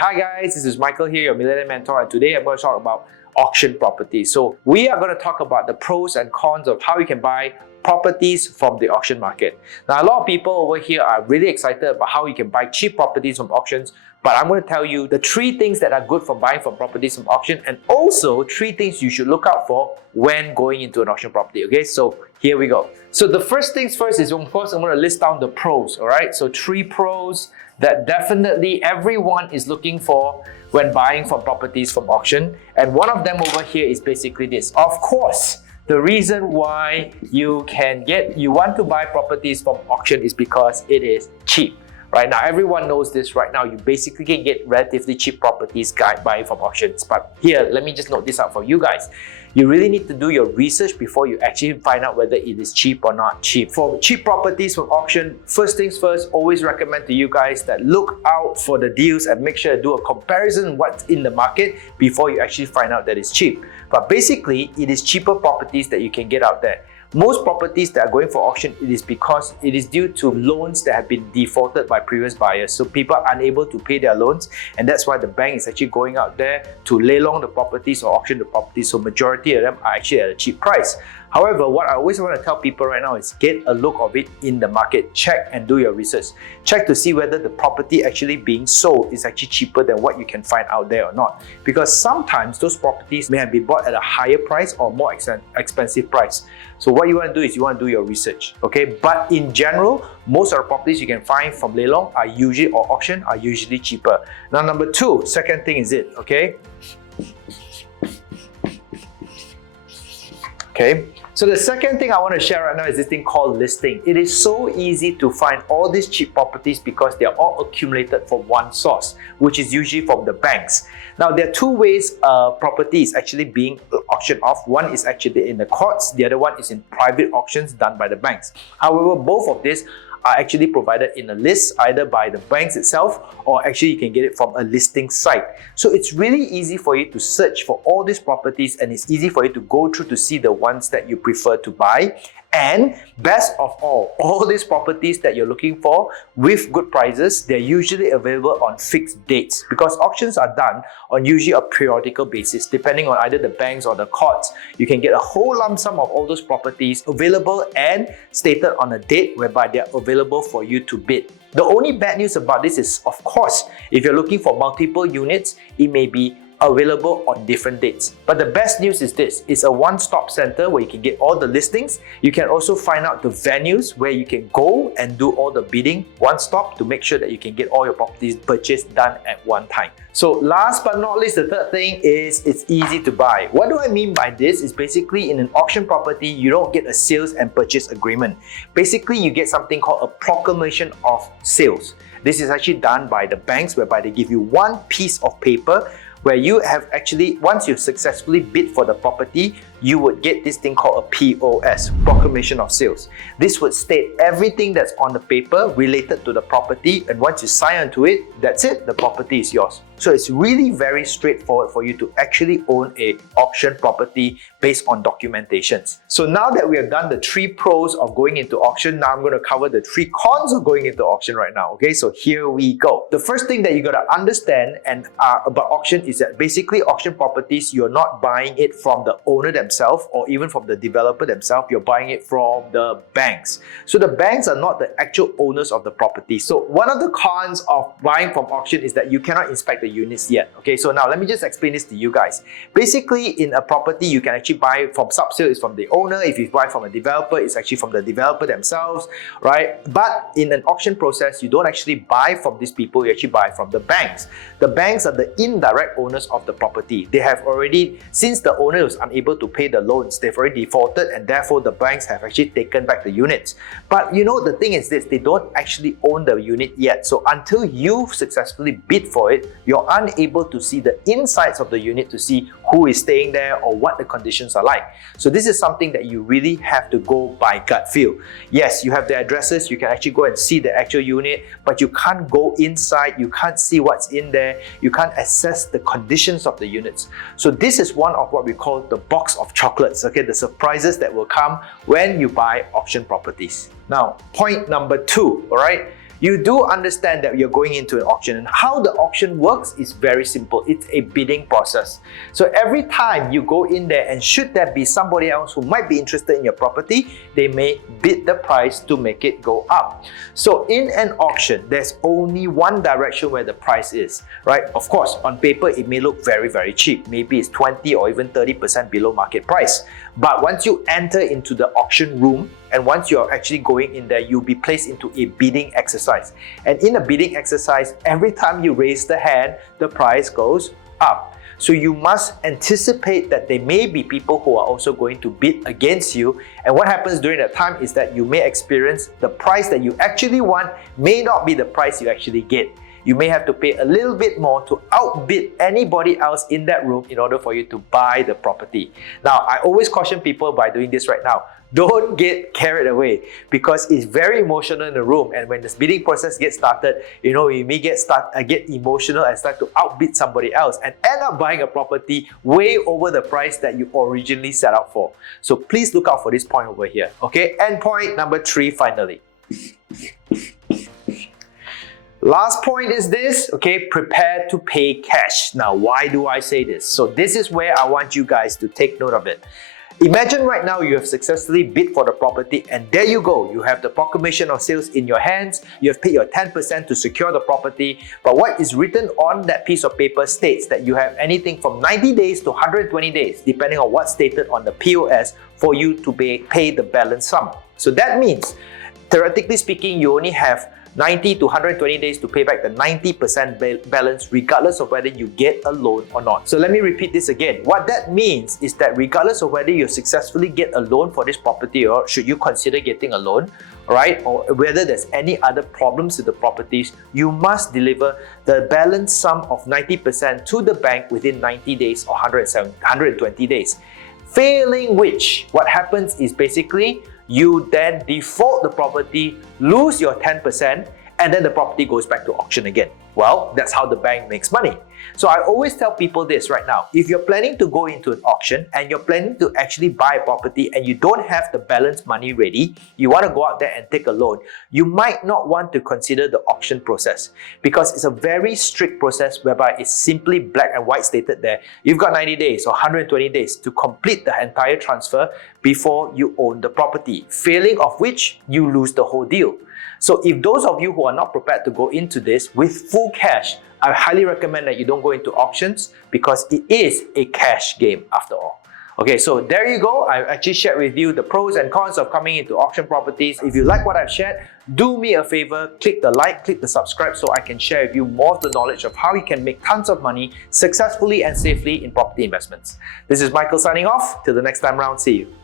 Hi guys, this is Michael here, your Millionaire Mentor, and today I'm going to talk about auction properties. So we are going to talk about the pros and cons of how you can buy properties from the auction market. Now, a lot of people over here are really excited about how you can buy cheap properties from auctions, but I'm going to tell you the 3 things that are good for buying from properties from auction, and also 3 things you should look out for when going into an auction property. Okay, so here we go. So the first things first is, of course, I'm going to list down the pros. All right, so 3 pros that definitely everyone is looking for when buying from properties from auction. And one of them over here is basically this. Of course, the reason why you want to buy properties from auction is because it is cheap. Right now, everyone knows this right now. You basically can get relatively cheap properties buying from auctions. But here, let me just note this out for you guys. You really need to do your research before you actually find out whether it is cheap or not cheap. For cheap properties from auction, first things first, always recommend to you guys that look out for the deals and make sure to do a comparison what's in the market before you actually find out that it's cheap. But basically, it is cheaper properties that you can get out there. Most properties that are going for auction, it is because it is due to loans that have been defaulted by previous buyers. So people are unable to pay their loans, and that's why the bank is actually going out there to lay long the properties or auction the properties. So majority of them are actually at a cheap price. However, what I always want to tell people right now is get a look of it in the market. Check and do your research. Check to see whether the property actually being sold is actually cheaper than what you can find out there or not. Because sometimes those properties may have been bought at a higher price or more expensive price. So what you want to do is you want to do your research, okay? But in general, most of the properties you can find from Leilong are usually, or auction, are usually cheaper. Now, number 2, second thing is it, okay? Okay, so the second thing I want to share right now is this thing called listing. It is so easy to find all these cheap properties because they are all accumulated from one source, which is usually from the banks. Now, there are 2 ways property is actually being auctioned off. One is actually in the courts, the other one is in private auctions done by the banks. However, both of these are actually provided in a list either by the banks itself, or actually you can get it from a listing site. So it's really easy for you to search for all these properties, and it's easy for you to go through to see the ones that you prefer to buy. And best of all these properties that you're looking for with good prices, they're usually available on fixed dates, because auctions are done on usually a periodical basis. Depending on either the banks or the courts, you can get a whole lump sum of all those properties available and stated on a date whereby they're available for you to bid. The only bad news about this is, of course, if you're looking for multiple units, it may be available on different dates. But the best news is this: it's a one-stop center where you can get all the listings. You can also find out the venues where you can go and do all the bidding one stop to make sure that you can get all your properties purchased done at one time. So last but not least, the third thing is it's easy to buy. What do I mean by this is basically in an auction property, you don't get a sales and purchase agreement. Basically, you get something called a proclamation of sales. This is actually done by the banks, whereby they give you one piece of paper where you have actually, once you successfully bid for the property, you would get this thing called a POS, Proclamation of Sales. This would state everything that's on the paper related to the property, and once you sign onto it, that's it, the property is yours. So it's really very straightforward for you to actually own an auction property based on documentations. So now that we have done the 3 pros of going into auction, now I'm going to cover the 3 cons of going into auction right now. Okay, so here we go. The first thing that you got to understand about auction is that basically auction properties, you're not buying it from the owner themselves or even from the developer themselves. You're buying it from the banks. So the banks are not the actual owners of the property. So one of the cons of buying from auction is that you cannot inspect the units yet. Okay, so now let me just explain this to you guys. Basically, in a property, you can actually buy from sub-sale, is from the owner. If you buy from a developer, it's actually from the developer themselves, right? But in an auction process, you don't actually buy from these people, you actually buy from the banks. The banks are the indirect owners of the property. They have already, since the owner was unable to pay the loans, they've already defaulted, and therefore the banks have actually taken back the units. But you know, the thing is this, they don't actually own the unit yet. So until you've successfully bid for it, you're unable to see the insides of the unit to see who is staying there or what the conditions are like. So this is something that you really have to go by gut feel. Yes, you have the addresses, you can actually go and see the actual unit, but you can't go inside, you can't see what's in there, you can't assess the conditions of the units. So this is one of what we call the box of chocolates, okay, the surprises that will come when you buy auction properties. Now, point number 2, all right? you do understand that you're going into an auction, and how the auction works is very simple. It's a bidding process. So every time you go in there, and should there be somebody else who might be interested in your property, they may bid the price to make it go up. So in an auction, there's only one direction where the price is, right? Of course, on paper, it may look very, very cheap. Maybe it's 20 or even 30% below market price. But once you enter into the auction room, and once you're actually going in there, you'll be placed into a bidding exercise. And in a bidding exercise, every time you raise the hand, the price goes up. So you must anticipate that there may be people who are also going to bid against you. And what happens during that time is that you may experience the price that you actually want may not be the price you actually get. You may have to pay a little bit more to outbid anybody else in that room in order for you to buy the property. Now, I always caution people by doing this right now. Don't get carried away, because it's very emotional in the room, and when this bidding process gets started, you may get emotional and start to outbid somebody else and end up buying a property way over the price that you originally set out for. So please look out for this point over here. Okay, and point number 3 finally. Last point is this, okay, prepare to pay cash. Now, why do I say this? So this is where I want you guys to take note of it. Imagine right now you have successfully bid for the property, and there you go. You have the proclamation of sales in your hands. You have paid your 10% to secure the property. But what is written on that piece of paper states that you have anything from 90 days to 120 days, depending on what's stated on the POS, for you to pay the balance sum. So that means, theoretically speaking, you only have 90 to 120 days to pay back the 90% balance, regardless of whether you get a loan or not. So let me repeat this again. What that means is that regardless of whether you successfully get a loan for this property, or should you consider getting a loan, right, or whether there's any other problems with the properties, you must deliver the balance sum of 90% to the bank within 90 days or 120 days. Failing which, what happens is basically you then default the property, lose your 10%, and then the property goes back to auction again. Well, that's how the bank makes money. So I always tell people this right now. If you're planning to go into an auction and you're planning to actually buy a property and you don't have the balance money ready, you want to go out there and take a loan, you might not want to consider the auction process, because it's a very strict process whereby it's simply black and white stated there. You've got 90 days or 120 days to complete the entire transfer before you own the property, failing of which you lose the whole deal. So if those of you who are not prepared to go into this with full cash, I highly recommend that you don't go into auctions, because it is a cash game after all. Okay, so there you go. I've actually shared with you the pros and cons of coming into auction properties. If you like what I've shared, do me a favor, click the like, click the subscribe, so I can share with you more of the knowledge of how you can make tons of money successfully and safely in property investments. This is Michael signing off. Till the next time round, see you.